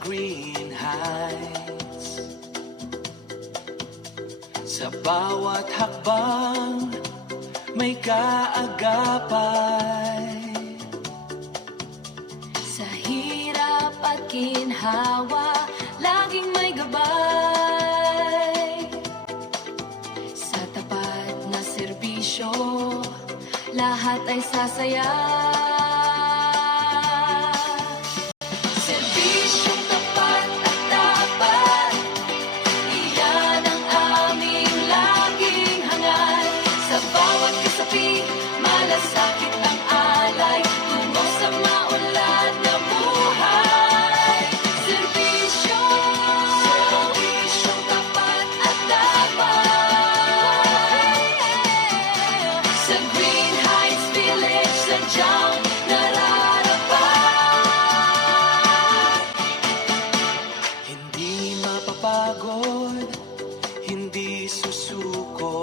Green Heights. Sa bawat hakbang may kaagapay. Sa hirap at ginhawa, laging may gabay. Sa tapat na serbisyo, lahat ay sasaya. Serbisyong tapat at dapat, iyan ang aming laging hangad. Sa bawat kasapi, malasakit ang alay, tungo sa maunlad na buhay. Serbisyong tapat at dapat. Sa Green Heights Village, sadyang nararapat. Hindi mapapagod, hindi susuko,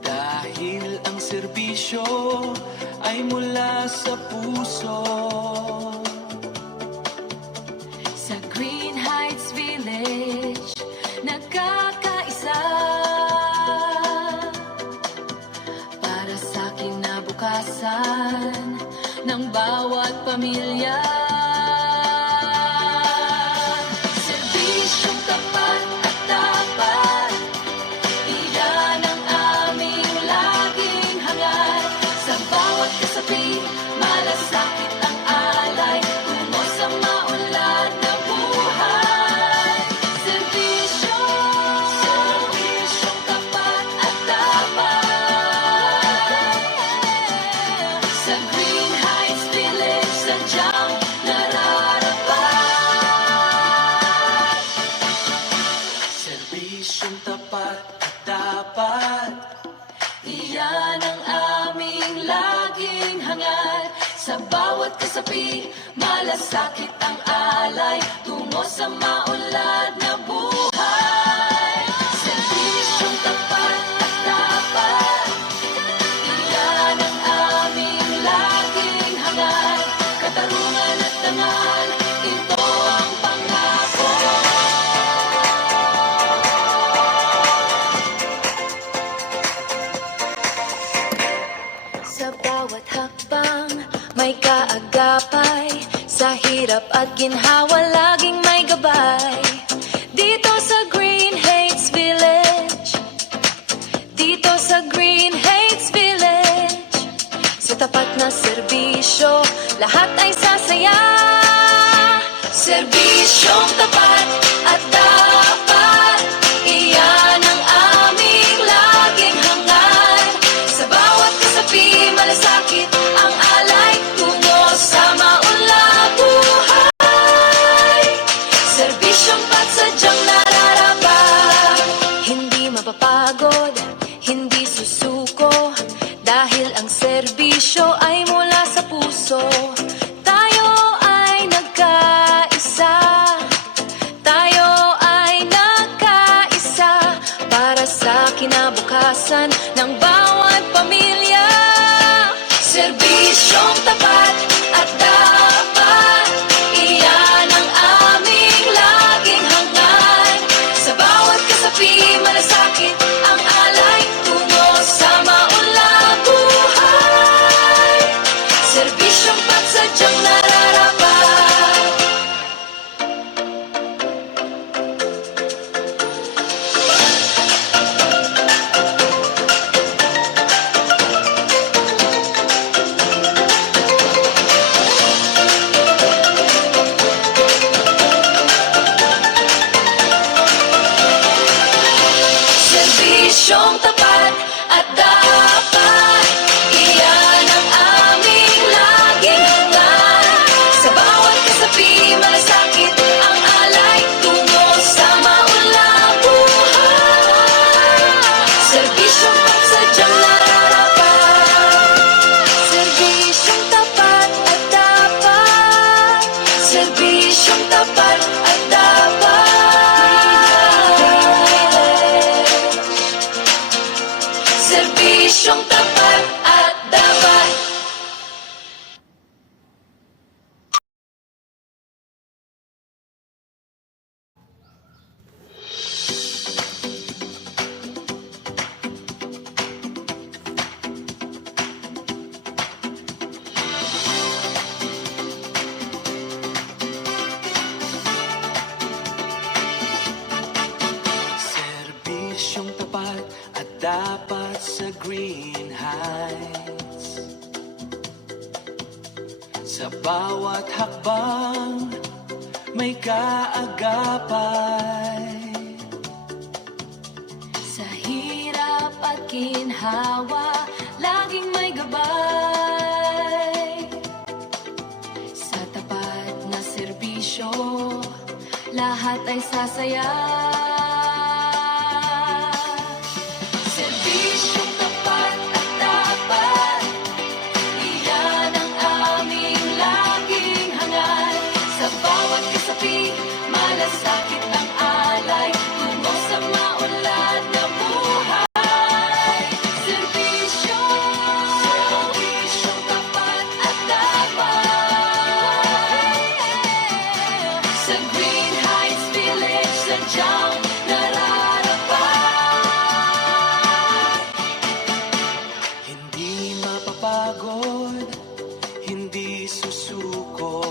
dahil ang serbisyo ay mula sa puso. Sa Green Heights Village, nagkakaisa para sa kinabukasan ng bawat pamilya. Serbisyong tapat at dapat, iyan ang aming laging hangad. Sa bawat kasapi, malasakit ang alay, tungo sa maunlad na buhay. Serbisyong tapat at dapat. Sa Green Heights Village, sadyang nararapat. Serbisyong tapat at dapat, Iyan ang aming laging hangad. Sa bawat kasapi, malasakit ang alay, tungo sa maunlad na buhay. Serbisyong tapat at dapat, iyan ang aming laging hangad. Katarungan at dangal, ito ang pangako. Sa bawat hakbang, may kaagapay. Sa hirap at ginhawa, laging may gabay. Dito sa Green Heights Village, dito sa Green Heights Village, sa tapat na serbisyo, lahat ay sasaya. Serbisyong tapat at dapat, iyan ang aming laging hangad. Sa bawat kasapi, malasakit ang alay, tungo sa maunlad buhay. Serbisyong pat sadyang nararapat. Hindi mapapagod, hindi susuko, dahil ang serbisyo ay mula sa puso. Tayo ay nagkaisa, tayo ay nagkaisa, para sa kinabukasan ng bawat pamilya. Serbisyong tapat at dapat, iyan ang aming laging hangad. Sa bawat kasapi, malasakit ang alay, tungo sa maunlad buhay. Serbisyong pat sadyang nararapat. Serbisyong tapat at dapat, iyan ang aming laging hangad. Sa bawat kasapi, malasakit ang alay, tungo sa maunlad buhay. Serbisyong pat sadyang nararapat. Serbisyong tapat at dapat. Serbisyong tapat at dapat. dapat sa Green Heights. Sa bawat hakbang may kaagapay. Sa hirap at ginhawa, laging may gabay. Sa tapat na serbisyo, lahat ay sasaya. Serbisyong tapat at tapat, iyan ang aming laging hangad. Sa bawat kasapi, malasakit ang alay, tungo sa maunlad na buhay. Serbisyong tapat at tapat. Sa Green Heights Village, sadyang nararapat. Hindi mapapagod, hindi susuko.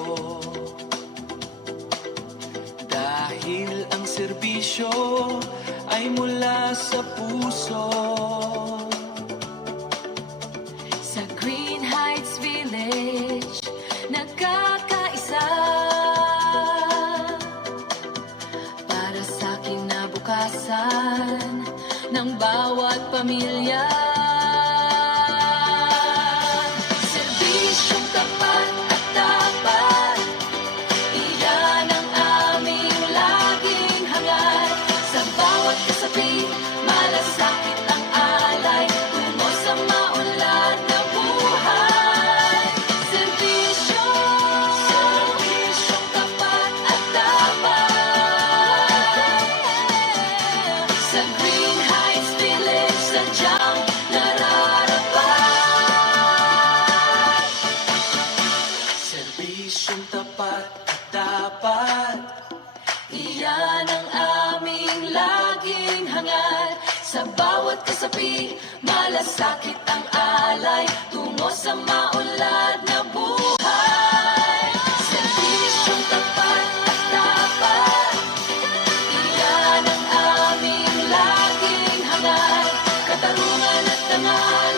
Dahil ang serbisyo ay mula sa puso. Sa Green Heights Village, nagkakaisa. Para sa kinabukasan ng bawat pamilya. Serbisyong tapat at tapat, iyan ang aming laging hangad. Sa bawat kasapi, malasakit ang alay, tungo sa maunlad na buhay. Serbisyong tapat at tapat. Sa Green Heights Village, sadyang nararapat. Serbisyong tapat at dapat. Iyan ang aming laging hangad. Sa bawat kasapi, malasakit ang alay, tungo sa maunlad na buhay. Serbisyong tapat at dapat, iyan ang aming laging hangad. Katarungan at dangal,